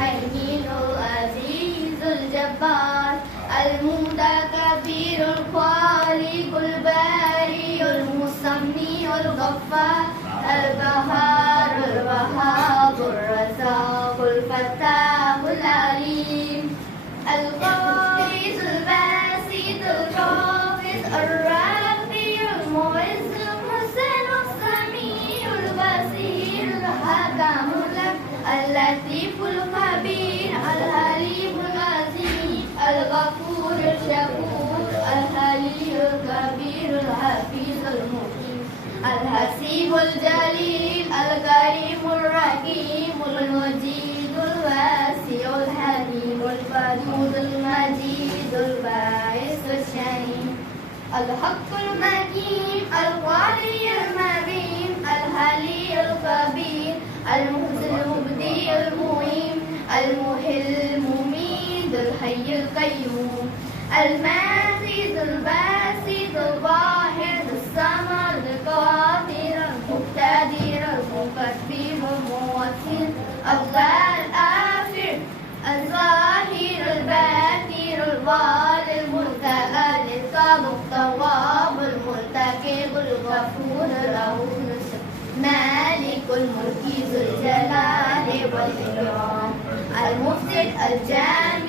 المهيمن العزيز الجبار المتكبر الخالق البارئ المسمي الغفار القهار الوهاب الرزاق الفتاح العليم القابض الباسط القابض الرافع المعز المحسن السميع البصير الحكم اللطيف الخبير الحليم العظيم الغفور الشكور الحليم الكبير الحفيظ المقيم الحسيب الجليل الكريم الرحيم المجيد الواسع الحليم الودود المجيد الباعث الشهيد الحق المكين الوالي المبين الحلي الخبير المحسن المبدي المعين المحيي المميت الحي القيوم الماجد الباسط الواحد الصمد القادر المقتدر المكبر الموسر الظاهر الآخر الظاهر الباطن الوالي المتعال التواب المنتقم الغفور الرؤوف مالك الملك ذو الجلال والإكرام المفسد الجامع